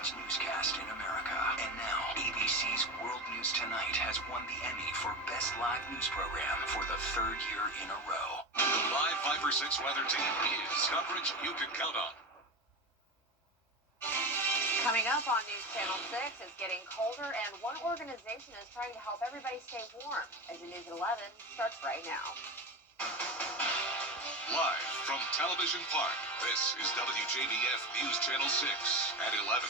watched newscast in America. And now, ABC's World News Tonight has won the Emmy for Best Live News Program for the third year in a row. The live 5 or 6 weather team is coverage you can count on. Coming up on News Channel 6, it's getting colder, and one organization is trying to help everybody stay warm. As the News at 11 starts right now. Live from Television Park, this is WJBF News Channel 6 at 11.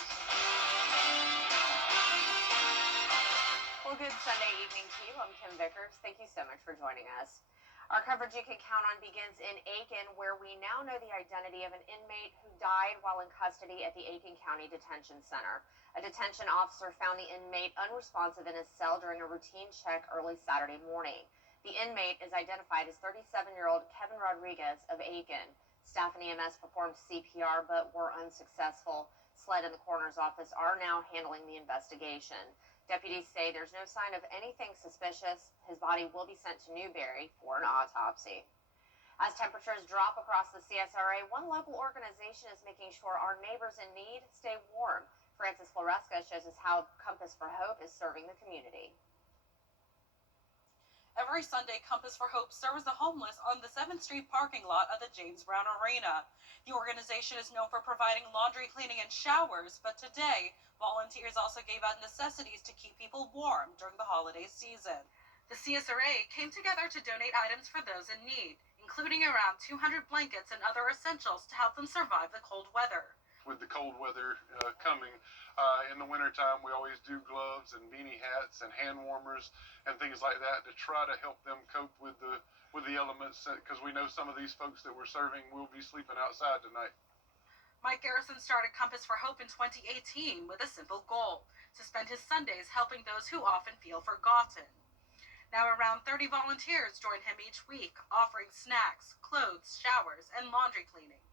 Well, good Sunday evening to you. I'm Kim Vickers. Thank you so much for joining us. Our coverage you can count on begins in Aiken, where we now know the identity of an inmate who died while in custody at the Aiken County Detention Center. A detention officer found the inmate unresponsive in his cell during a routine check early Saturday morning. The inmate is identified as 37-year-old Kevin Rodriguez of Aiken. Staff and EMS performed CPR but were unsuccessful. SLED and the coroner's office are now handling the investigation. Deputies say there's no sign of anything suspicious. His body will be sent to Newberry for an autopsy. As temperatures drop across the CSRA, one local organization is making sure our neighbors in need stay warm. Francis Floresca shows us how Compass for Hope is serving the community. Every Sunday, Compass for Hope serves the homeless on the 7th Street parking lot of the James Brown Arena. The organization is known for providing laundry, cleaning, and showers, but today, volunteers also gave out necessities to keep people warm during the holiday season. The CSRA came together to donate items for those in need, including around 200 blankets and other essentials to help them survive the cold weather. With the cold weather coming in the wintertime, we always do gloves and beanie hats and hand warmers and things like that to try to help them cope with the elements, because we know some of these folks that we're serving will be sleeping outside tonight. Mike Garrison started Compass for Hope in 2018 with a simple goal: to spend his Sundays helping those who often feel forgotten. Now around 30 volunteers join him each week, offering snacks, clothes, showers, and laundry cleaning.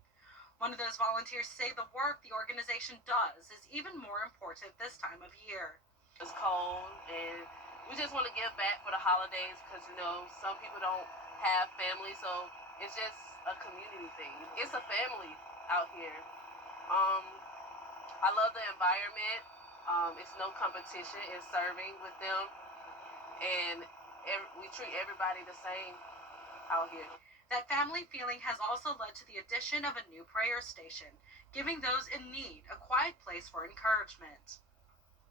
One of those volunteers say the work the organization does is even more important this time of year. It's cold, and we just want to give back for the holidays because, some people don't have family, so it's just a community thing. It's a family out here. I love the environment. It's no competition in serving with them, and we treat everybody the same out here. That family feeling has also led to the addition of a new prayer station, giving those in need a quiet place for encouragement.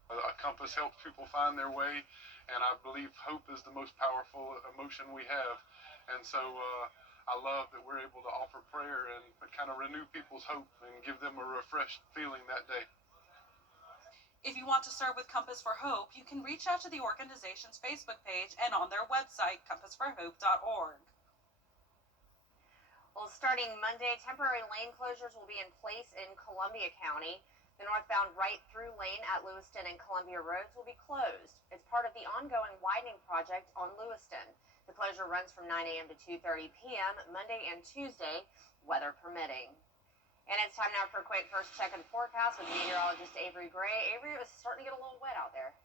A compass helps people find their way, and I believe hope is the most powerful emotion we have. And so I love that we're able to offer prayer and kind of renew people's hope and give them a refreshed feeling that day. If you want to serve with Compass for Hope, you can reach out to the organization's Facebook page and on their website, compassforhope.org. Well, starting Monday, temporary lane closures will be in place in Columbia County. The northbound right-through lane at Lewiston and Columbia roads will be closed. It's part of the ongoing widening project on Lewiston. The closure runs from 9 a.m. to 2:30 p.m. Monday and Tuesday, weather permitting. And it's time now for a quick first check of the forecast with meteorologist Avery Gray. Avery, it was starting to get a little wet out there.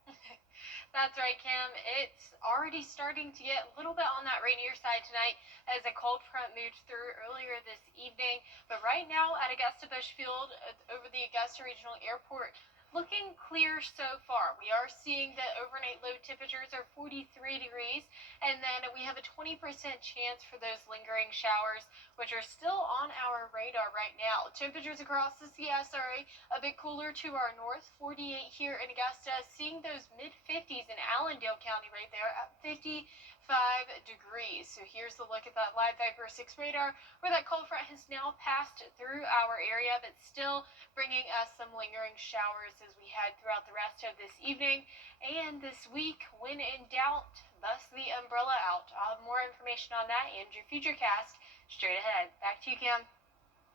That's right, Kim. It's already starting to get a little bit on that rainier side tonight as a cold front moved through earlier this evening. But right now at Augusta Busch Field over the Augusta Regional Airport, looking clear so far. We are seeing that overnight low temperatures are 43 degrees, and then we have a 20% chance for those lingering showers, which are still on our radar right now. Temperatures across the CSRA a bit cooler to our north, 48 here in Augusta, seeing those mid-50s in Allendale County right there at 55 degrees. So here's the look at that live Viper 6 radar, where that cold front has now passed through our area, but still bringing us some lingering showers as we head throughout the rest of this evening and this week. When in doubt, bust the umbrella out. I'll have more information on that and your futurecast straight ahead. Back to you, Kim.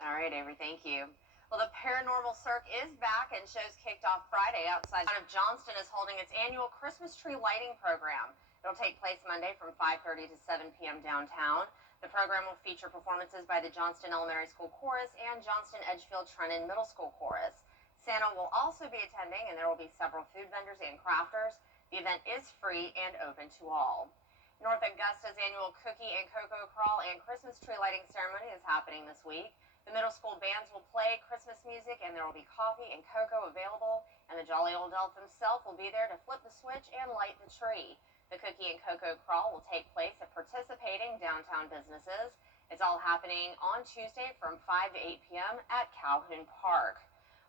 All right, Avery, thank you. Well, the Paranormal Cirque is back, and shows kicked off Friday outside of Johnston is holding its annual Christmas tree lighting program. It'll take place Monday from 5:30 to 7 p.m. downtown. The program will feature performances by the Johnston Elementary School Chorus and Johnston Edgefield Trenton Middle School Chorus. Santa will also be attending, and there will be several food vendors and crafters. The event is free and open to all. North Augusta's annual Cookie and Cocoa Crawl and Christmas tree lighting ceremony is happening this week. The middle school bands will play Christmas music, and there will be coffee and cocoa available. and the jolly old elf himself will be there to flip the switch and light the tree. The Cookie and Cocoa Crawl will take place at participating downtown businesses. It's all happening on Tuesday from 5 to 8 p.m. at Calhoun Park.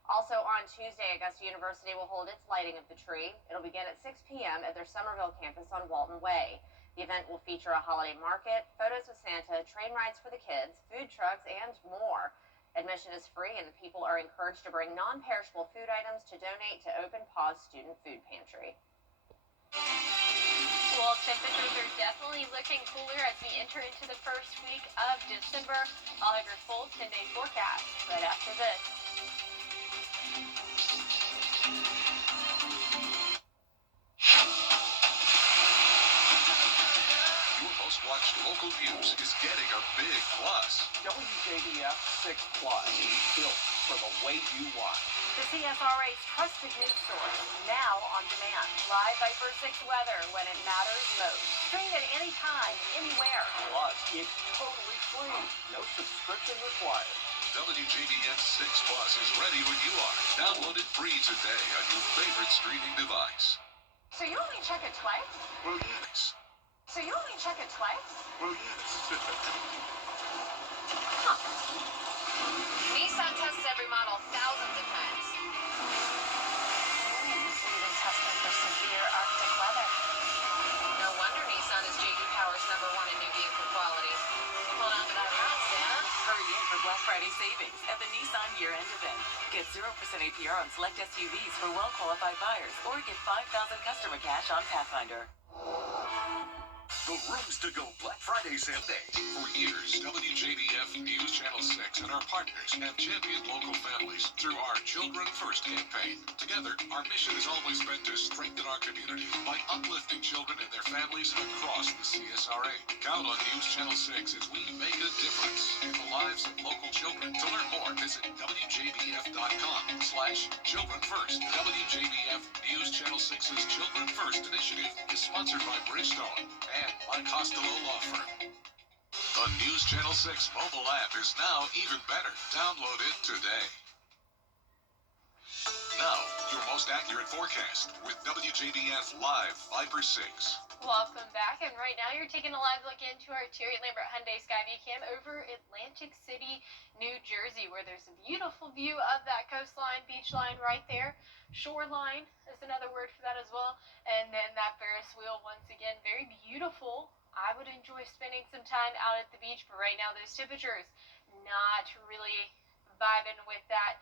Also on Tuesday, Augusta University will hold its lighting of the tree. It'll begin at 6 p.m. at their Somerville campus on Walton Way. The event will feature a holiday market, photos with Santa, train rides for the kids, food trucks, and more. Admission is free, and the people are encouraged to bring non-perishable food items to donate to Open Paws Student Food Pantry. Well, temperatures are definitely looking cooler as we enter into the first week of December. I'll have your full 10-day forecast right after this. Your most watched local news is getting a big plus. WJBF 6 Plus, built for the way you watch. The CSRA's trusted news source, now on demand. Live Viper 6 weather when it matters most. Stream it anytime, anywhere. Plus, it's totally free. No subscription required. WJBF 6 Plus is ready when you are. Download it free today on your favorite streaming device. So you only check it twice? Well, yes. So you only check it twice? Well, yes. Nissan tests every model thousands of times. Even testing for severe Arctic weather. No wonder Nissan is J.D. Power's #1 in new vehicle quality. Hold on to that hat, Santa. Hurry in for Black Friday savings at the Nissan year-end event. Get 0% APR on select SUVs for well-qualified buyers, or get 5,000 customer cash on Pathfinder. The Rooms to Go Black Friday sale day. For years, WJBF News Channel 6 and our partners have championed local families through our Children First campaign. Together, our mission has always been to strengthen our community by uplifting children and their families across the CSRA. Count on News Channel 6 as we make a difference in the lives of local children. To learn more, visit WJBF.com/Children First. WJBF News Channel 6's Children First initiative is sponsored by Bridgestone and by Costello Law Firm. The News Channel 6 mobile app is now even better. Download it today. Now, your most accurate forecast with WJBF Live Viper 6. Welcome back, and right now you're taking a live look into our Terry Lambert Hyundai Skyview Cam over Atlantic City, New Jersey, where there's a beautiful view of that coastline, beach line right there. Shoreline is another word for that as well. And then that Ferris wheel, once again, very beautiful. I would enjoy spending some time out at the beach, but right now those temperatures not really vibing with that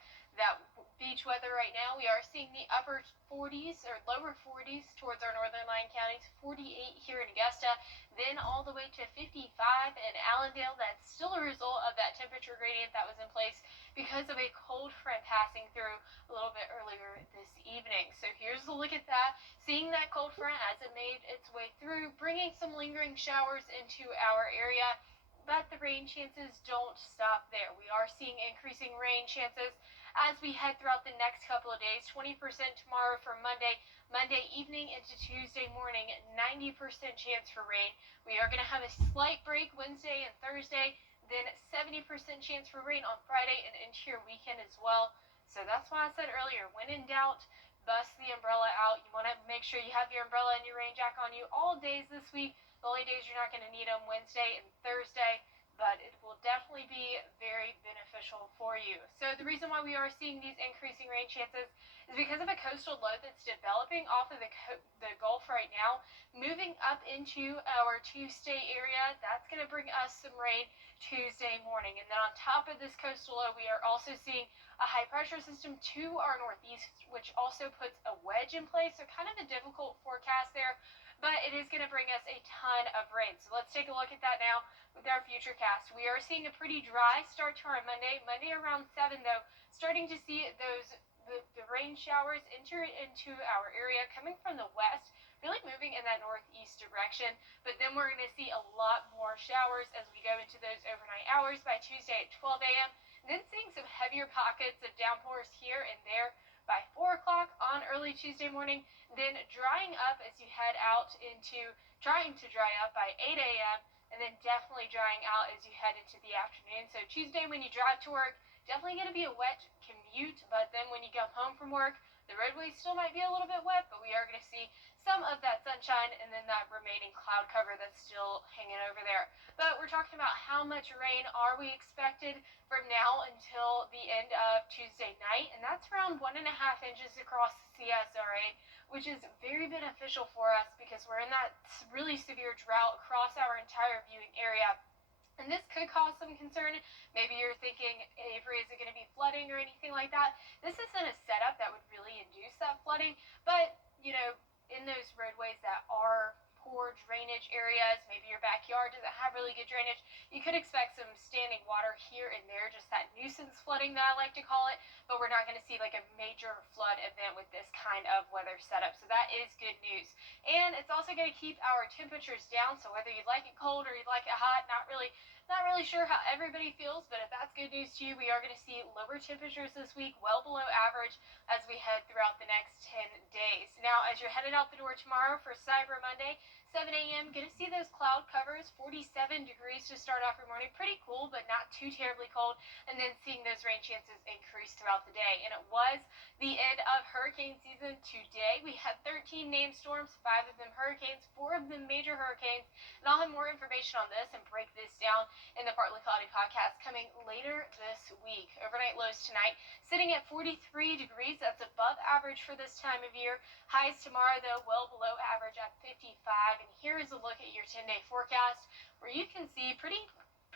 beach weather right now. We are seeing the upper 40s or lower 40s towards our northern line counties, 48 here in Augusta, then all the way to 55 in Allendale. That's still a result of that temperature gradient that was in place because of a cold front passing through a little bit earlier this evening. So here's a look at that. Seeing that cold front as it made its way through, bringing some lingering showers into our area. But the rain chances don't stop there. We are seeing increasing rain chances as we head throughout the next couple of days. 20% tomorrow for Monday evening into Tuesday morning, 90% chance for rain. We are going to have a slight break Wednesday and Thursday, then 70% chance for rain on Friday and into your weekend as well. So that's why I said earlier, when in doubt, bust the umbrella out. You want to make sure you have your umbrella and your rain jacket on you all days this week. The only days you're not going to need them, Wednesday and Thursday, but it will definitely be very beneficial for you. So the reason why we are seeing these increasing rain chances is because of a coastal low that's developing off of the Gulf right now, moving up into our Tuesday area. That's going to bring us some rain Tuesday morning. And then on top of this coastal low, we are also seeing a high pressure system to our northeast, which also puts a wedge in place. So kind of a difficult forecast there, but it is going to bring us a ton of rain. So let's take a look at that now with our future cast. We are seeing a pretty dry start to our Monday around 7 though, starting to see the rain showers enter into our area coming from the west, really moving in that northeast direction. But then we're going to see a lot more showers as we go into those overnight hours by Tuesday at 12 a.m. And then seeing some heavier pockets of downpours here and there by 4 o'clock on early Tuesday morning, then drying up as you head out into, trying to dry up by 8 a.m., and then definitely drying out as you head into the afternoon. So Tuesday when you drive to work, definitely going to be a wet commute, but then when you come home from work, The roadways still might be a little bit wet, but we are going to see some of that sunshine and then that remaining cloud cover that's still hanging over there. But we're talking about how much rain are we expected from now until the end of Tuesday night, and that's around 1.5 inches across the CSRA, which is very beneficial for us because we're in that really severe drought across our entire viewing area. And this could cause some concern. Maybe you're thinking, Avery, is it going to be flooding or anything like that? This isn't a setup that would really induce that flooding, but, in those roadways that are poor drainage areas, maybe your backyard doesn't have really good drainage, you could expect some standing water here and there, just that nuisance flooding that I like to call it, but we're not going to see like a major flood event with this kind of weather setup, so that is good news. And it's also going to keep our temperatures down, so whether you like it cold or you like it hot, not really sure how everybody feels, but if that's good news to you, we are going to see lower temperatures this week, well below average, as we head throughout the next 10 days. Now, as you're headed out the door tomorrow for Cyber Monday, 7 a.m., going to see those cloud covers, 47 degrees to start off your morning. Pretty cool, but not too terribly cold. And then seeing those rain chances increase throughout the day. And it was the end of hurricane season today. We had 13 named storms, 5 of them hurricanes, 4 of them major hurricanes. And I'll have more information on this and break this down in the Partly Cloudy podcast coming later this week. Overnight lows tonight sitting at 43 degrees. That's above average for this time of year. Highs tomorrow, though, well below average at 55. And here's a look at your 10-day forecast where you can see pretty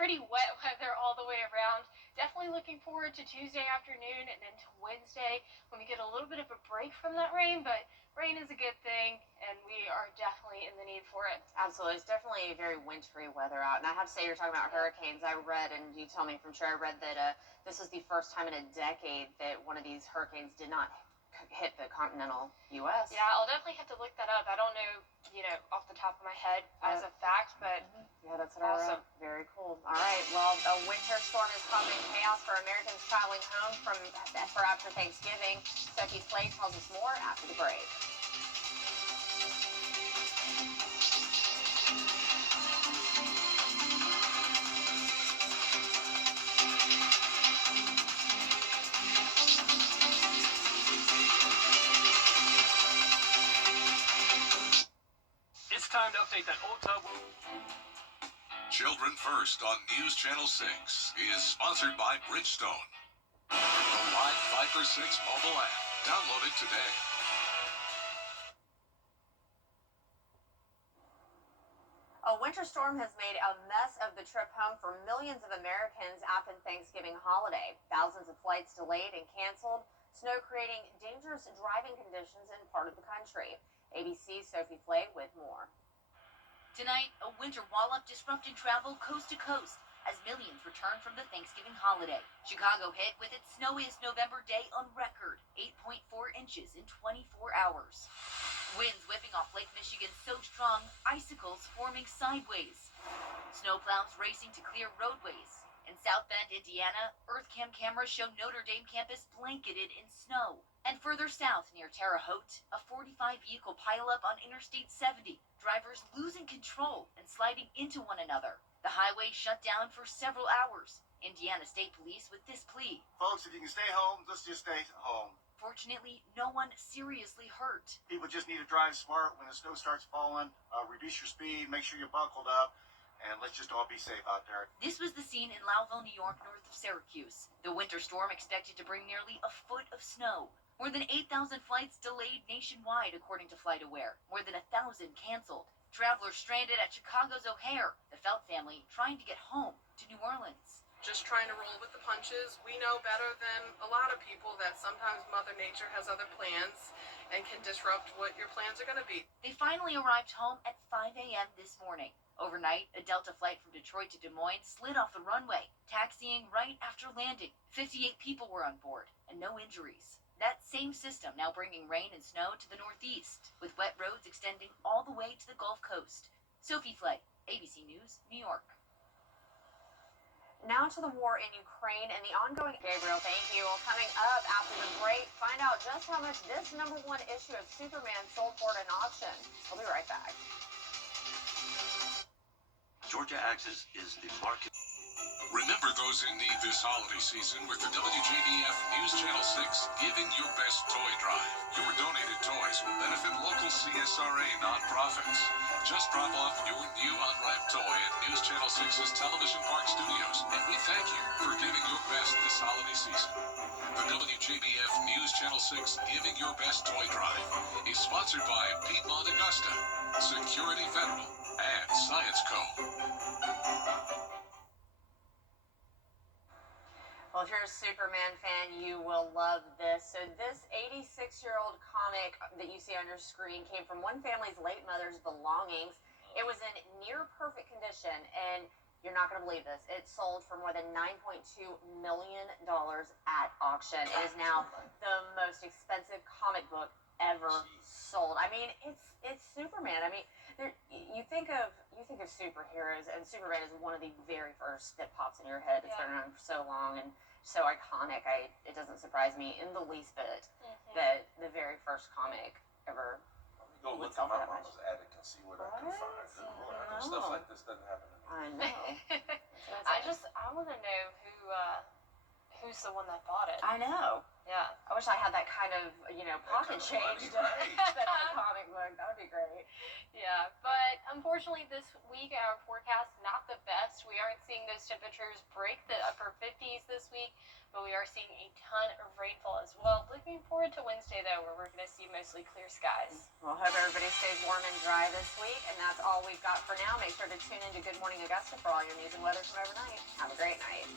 wet weather all the way around. Definitely looking forward to Tuesday afternoon and into Wednesday when we get a little bit of a break from that rain, but rain is a good thing, and we are definitely in the need for it. Absolutely. It's definitely very wintry weather out. And I have to say, you're talking about hurricanes. I read, and you tell me from sure, I read that this was the first time in a decade that one of these hurricanes did not hit the continental U.S. Yeah, I'll definitely have to look that up. I don't know, off the top of my head as a fact, but yeah, that's what I read. Very cool. All right, well, a winter storm is causing chaos for Americans traveling home for after Thanksgiving. Sophie Flay tells us more after the break. It's time to update that old tub. Children First on News Channel 6 is sponsored by Bridgestone. The live 5 for 6 mobile app. Download it today. A winter storm has made a mess of the trip home for millions of Americans after the Thanksgiving holiday. Thousands of flights delayed and canceled, snow creating dangerous driving conditions in part of the country. ABC's Sophie Flay with more. Tonight, a winter wallop disrupted travel coast to coast as millions returned from the Thanksgiving holiday. Chicago hit with its snowiest November day on record, 8.4 inches in 24 hours. Winds whipping off Lake Michigan so strong, icicles forming sideways. Snowplows racing to clear roadways. In South Bend, Indiana, EarthCam cameras show Notre Dame campus blanketed in snow. And further south near Terre Haute, a 45-vehicle pileup on Interstate 70. Drivers losing control and sliding into one another. The highway shut down for several hours. Indiana State Police with this plea. Folks, if you can stay home, let's just stay home. Fortunately, no one seriously hurt. People just need to drive smart when the snow starts falling. Reduce your speed, make sure you're buckled up, and let's just all be safe out there. This was the scene in Lowville, New York, north of Syracuse. The winter storm expected to bring nearly a foot of snow. More than 8,000 flights delayed nationwide, according to FlightAware. More than 1,000 canceled. Travelers stranded at Chicago's O'Hare. The Felt family trying to get home to New Orleans. Just trying to roll with the punches. We know better than a lot of people that sometimes Mother Nature has other plans and can disrupt what your plans are going to be. They finally arrived home at 5 a.m. this morning. Overnight, a Delta flight from Detroit to Des Moines slid off the runway, taxiing right after landing. 58 people were on board and no injuries. That same system now bringing rain and snow to the northeast, with wet roads extending all the way to the Gulf Coast. Sophie Flay, ABC News, New York. Now to the war in Ukraine and the ongoing... Gabriel, thank you. Well, coming up after the break, find out just how much this #1 issue of Superman sold for at an auction. We'll be right back. Georgia Axis is the market. Remember those in need this holiday season with the WJBF News Channel 6 Giving Your Best Toy Drive. Your donated toys will benefit local CSRA nonprofits. Just drop off your new unwrapped toy at News Channel 6's Television Park Studios, and we thank you for giving your best this holiday season. The WJBF News Channel 6 Giving Your Best Toy Drive is sponsored by Piedmont Augusta, Security Federal, and Science Co. Well, if you're a Superman fan, you will love this. So this 86-year-old comic that you see on your screen came from one family's late mother's belongings. It was in near perfect condition, and you're not going to believe this. It sold for more than $9.2 million at auction. It is now the most expensive comic book ever sold. I mean, it's Superman. I mean, you think of superheroes, and Superman is one of the very first that pops in your head. It's been around for so long and so iconic. It doesn't surprise me in the least bit that the very first comic ever. Go look in my mama's attic and see what I can find. Stuff like this doesn't happen anymore. I know. I want to know who's the one that bought it. I know. Yeah. I wish I had that kind of, pocket change that on a comic book. That would be great. Yeah, but unfortunately this week our forecast not the best. We aren't seeing those temperatures break the upper 50s this week, but we are seeing a ton of rainfall as well. Looking forward to Wednesday though, where we're going to see mostly clear skies. Well, hope everybody stays warm and dry this week, and that's all we've got for now. Make sure to tune into Good Morning Augusta for all your news and weather from overnight. Have a great night.